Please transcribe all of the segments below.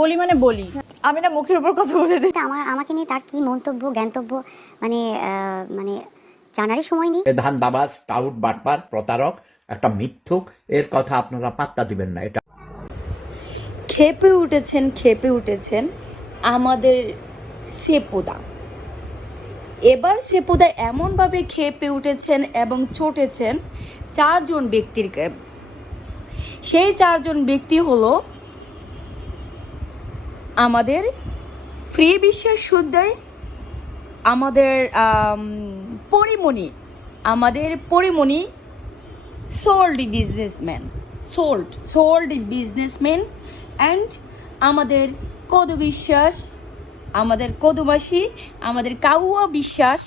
বলি মানে বলি, আমি না মুখের উপর কথা বলে দিই। আমাকে নিয়ে তার কি মন্তব্য জ্ঞানতব্য মানে মানে জানারই সময় নেই। ধান দাবাজ টাউট বাটপার প্রতারক একটা মিথ্যুক, এর কথা আপনারা পাত্তা দিবেন না। এটা খেপে উঠেছেন আমাদের সেপুদা। এবার সেপুদা এমনভাবে খেপে উঠেছেন এবং চটেছেন চারজন ব্যক্তির। সেই চারজন ব্যক্তি হলো আমাদের ফ্রি বিশ্বাস সুদ্দাই, আমাদের পরিমণি সোল্ড বিজনেসম্যান অ্যান্ড আমাদের কদু বিশ্বাস, আমাদের কদুমাসি, আমাদের কাউয়া বিশ্বাস।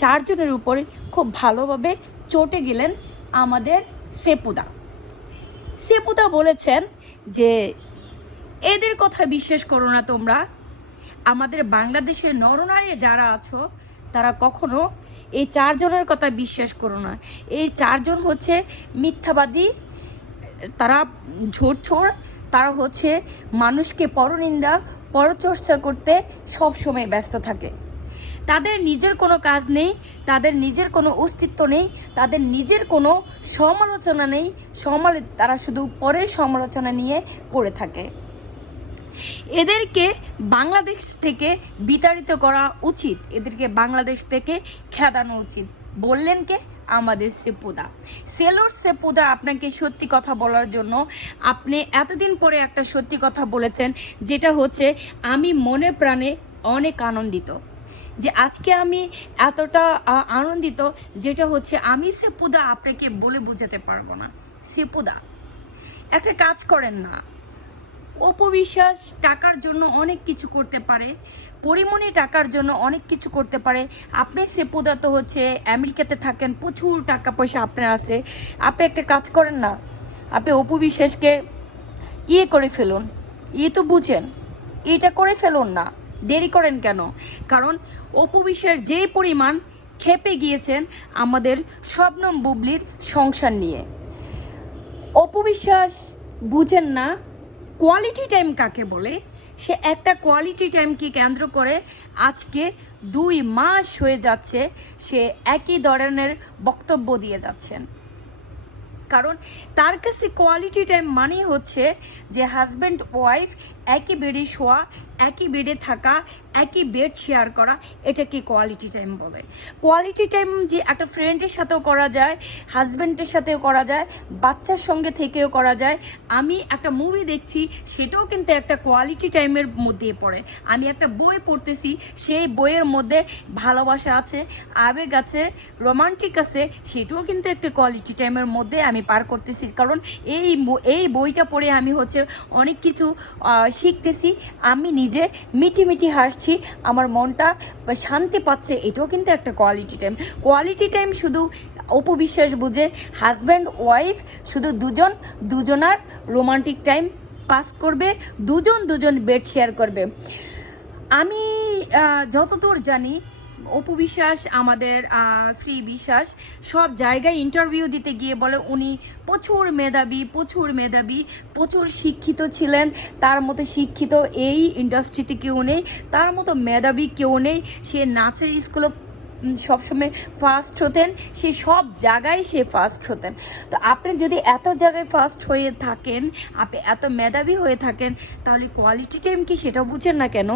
চারজনের উপরে খুব ভালোভাবে চটে গেলেন আমাদের সেপুদা বলেছেন যে এদের কথা বিশ্বাস করো না তোমরা। আমাদের বাংলাদেশের নরনারী যারা আছো তারা কখনো এই চারজনের কথা বিশ্বাস করো না। এই চারজন হচ্ছে মিথ্যাবাদী, তারা ঝোরছোড়, তারা হচ্ছে মানুষকে পরনিন্দা পরচর্চা করতে সব সময় ব্যস্ত থাকে। তাদের নিজের কোনো কাজ নেই, তাদের নিজের কোনো অস্তিত্ব নেই, তাদের নিজের কোনো সমালোচনা নেই। তারা শুধু পরের সমালোচনা নিয়ে পড়ে থাকে। এদেরকে বাংলাদেশ থেকে বিতাড়িত করা উচিত, এদেরকে বাংলাদেশ থেকে খেদানো উচিত। বললেন কে? আমাদের সেপুদা আপনাকে সত্যি কথা বলার জন্য আপনি এতদিন পরে একটা সত্যি কথা বলেছেন, যেটা হচ্ছে আমি মনে প্রাণে অনেক আনন্দিত যে আজকে আমি এতটা আনন্দিত, যেটা হচ্ছে আমি সেপুদা আপনাকে বলে বোঝাতে পারবো না। সেপুদা একটা কাজ করেন না, অপবিশ্বাস টাকার জন্য অনেক কিছু করতে পারে, পরিমণি টাকার জন্য অনেক কিছু করতে পারে। আপনি সেপুদা তো হচ্ছে আমেরিকাতে থাকেন, প্রচুর টাকা পয়সা আপনার আছে। আপনি একটা কাজ করেন না, আপনি অপবিশ্বাসকে করে ফেলুন, তো বুঝেন, এটা করে ফেলুন না, দেরি করেন কেন? কারণ অপবিশ্বাস যে পরিমাণ খেপে গিয়েছেন আমাদের শবনম বুবলির সংসার নিয়ে। অপবিশ্বাস বুঝেন না কোয়ালিটি টাইম কাকে বলে। সে একটা কোয়ালিটি টাইমকে কেন্দ্র করে আজকে 2 মাস হয়ে যাচ্ছে সে একই ধরনের বক্তব্য দিয়ে যাচ্ছেন। কারণ তার কাছে কোয়ালিটি টাইম মানে হচ্ছে যে হাজব্যান্ড ওয়াইফ একই বেডে শোয়া, একই বেডে থাকা, একই বেড শেয়ার করা, এটাকে কোয়ালিটি টাইম বলে। কোয়ালিটি টাইম যে একটা ফ্রেন্ডের সাথেও করা যায়, হাজব্যান্ডের সাথেও করা যায়, বাচ্চার সঙ্গে থেকেও করা যায়। আমি একটা মুভি দেখছি, সেটাও কিন্তু একটা কোয়ালিটি টাইমের মধ্যে পড়ে। আমি একটা বই পড়তেছি, সেই বইয়ের মধ্যে ভালোবাসা আছে, আবেগ আছে, রোমান্টিক আছে, সেটাও কিন্তু একটা কোয়ালিটি টাইমের মধ্যে আমি পার করতেছি। কারণ এই বইটা পড়ে আমি হচ্ছে অনেক কিছু শিখতেছি, আমি নিজে মিটি হাসছি, আমার মনটা শান্তি পাচ্ছে, এটাও কিন্তু একটা কোয়ালিটি টাইম শুধু অপবিশ্বাস বুঝে। হাজব্যান্ড ওয়াইফ শুধু দুজনার রোমান্টিক টাইম পাস করবে, দুজন বেড শেয়ার করবে। আমি যতদূর জানি অপবিশ্বাস আমাদের ফ্রি বিশ্বাস সব জায়গায় ইন্টারভিউ দিতে গিয়ে বলে উনি প্রচুর মেধাবী, প্রচুর শিক্ষিত ছিলেন। তার মতো শিক্ষিত এই ইন্ডাস্ট্রিতে কেউ নেই, তার মতো মেধাবী কেউ নেই। সে নাচের স্কুলে সবসময় ফার্স্ট হতেন, সে সব জায়গায় সে ফার্স্ট হতেন। তো আপনি যদি এত জায়গায় ফার্স্ট হয়ে থাকেন, আপনি এত মেধাবী হয়ে থাকেন, তাহলে কোয়ালিটি টাইম কি সেটা বুঝেন না কেন?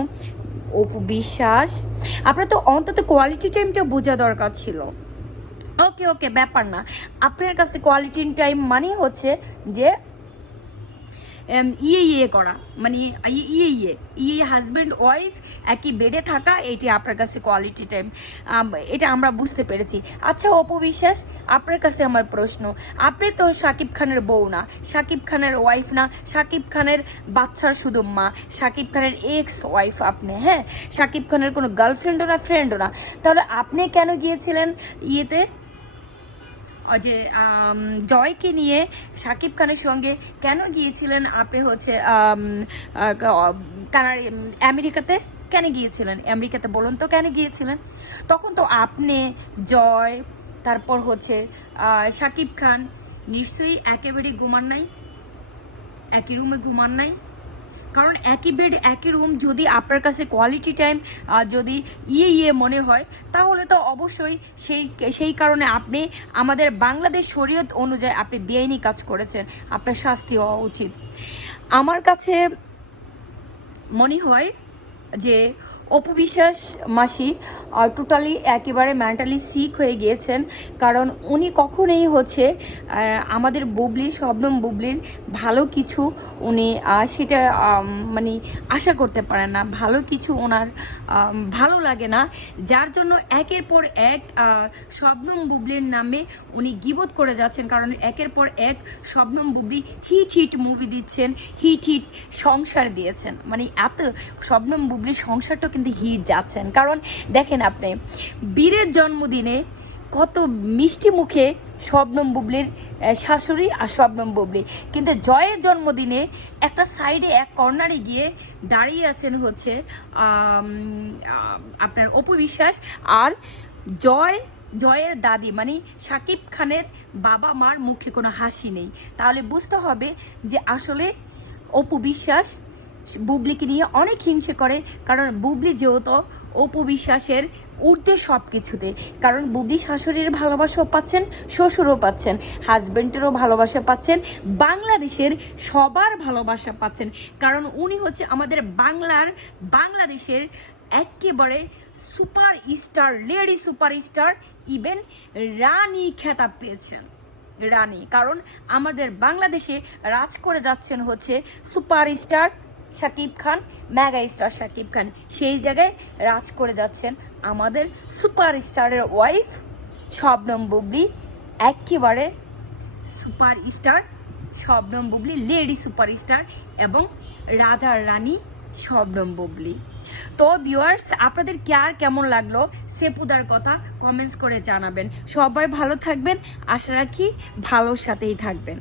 অপবিশ্বাস আপনার তো অন্তত কোয়ালিটি টাইমটা বোঝা দরকার ছিল। ওকে ব্যাপার না, আপনার কাছে কোয়ালিটি টাইম মানে হচ্ছে যে করা, মানে হাজব্যান্ড ওয়াইফ একই বেডে থাকা, এটি আপনার কাছে কোয়ালিটি টাইম, এটা আমরা বুঝতে পেরেছি। আচ্ছা অপবিশ্বাস, আপনার কাছে আমার প্রশ্ন, আপনি তো শাকিব খানের বউ না, শাকিব খানের ওয়াইফ না, শাকিব খানের বাচ্চার শুধু মা, শাকিব খানের এক্স ওয়াইফ আপনি, হ্যাঁ, শাকিব খানের কোনো গার্লফ্রেন্ডও না, ফ্রেন্ডও না, তাহলে আপনি কেন গিয়েছিলেন যে জয়কে নিয়ে শাকিব খানের সঙ্গে কেন গিয়েছিলেন? আপনি হচ্ছে আমেরিকাতে কেন গিয়েছিলেন? আমেরিকাতে বলুন তো কেন গিয়েছিলেন? তখন তো আপনি, জয়, তারপর হচ্ছে শাকিব খান নিশ্চয়ই একেবারে ঘুমান নাই, একই রুমে ঘুমান নাই। কারণ একই বেড একই রুম যদি আপনার কাছে কোয়ালিটি টাইম যদি মনে হয়, তাহলে তো অবশ্যই সেই কারণে আপনি আমাদের বাংলাদেশ শরীয়ত অনুযায়ী আপনি বেআইনি কাজ করেছেন, আপনার শাস্তি হওয়া উচিত। আমার কাছে মনে হয় যে অপু বিশ্বাস মাসি টোটালি একেবারে মেন্টালি সিক হয়ে গিয়েছেন, কারণ উনি কখনোই হচ্ছে আমাদের বুবলি, শবনম বুবলির ভালো কিছু উনি সেটা মানে আশা করতে পারেন না, ভালো কিছু ওনার ভালো লাগে না, যার জন্য একের পর এক শবনম বুবলির নামে উনি গিবত করে যাচ্ছেন। কারণ একের পর এক শবনম বুবলি হিট মুভি দিচ্ছেন, হিট সংসার দিয়েছেন, মানে এত শবনম বুবলির সংসারটা কিন্তু হিট যাচ্ছেন। কারণ দেখেন আপনি বীরের জন্মদিনে কত মিষ্টি মুখে শবনম বুবলির শাশুড়ি আর শবনম বুবলি, কিন্তু জয়ের জন্মদিনে একটা সাইডে এক কর্নারে গিয়ে দাঁড়িয়ে আছেন হচ্ছে আপনার অপু বিশ্বাস আর জয়ের দাদি, মানে শাকিব খানের বাবা মার মুখে কোনো হাসি নেই। তাহলে বুঝতে হবে যে আসলে অপু বিশ্বাস বুবলিকে নিয়ে অনেক হিংসে করে, কারণ বুবলি যেহেতু অপু বিশ্বাসের ঊর্ধ্বে সব কিছুতে, কারণ বুবলি শাশুড়ির ভালোবাসাও পাচ্ছেন, শ্বশুরও পাচ্ছেন, হাজবেন্ডেরও ভালোবাসা পাচ্ছেন, বাংলাদেশের সবার ভালোবাসা পাচ্ছেন, কারণ উনি হচ্ছে আমাদের বাংলাদেশের একেবারে super star, lady super star, even রানী খেতাব পেয়েছেন, রানী। কারণ আমাদের বাংলাদেশে রাজ করে যাচ্ছেন হচ্ছে super star Shakib Khan, mega star Shakib Khan, সেই জায়গায় রাজ করে যাচ্ছেন আমাদের সুপার স্টারের ওয়াইফ শবনম বুবলি, একেবারে super star Shabnam Bubly, lady super star এবং রাজার রানী শবনম বুবলি। তো ভিউয়ার্স, আপনাদের কার কেমন লাগলো সেপুদার কথা কমেন্টস করে জানাবেন। সবাই ভালো থাকবেন, আশা রাখি ভালোর সাথেই থাকবেন।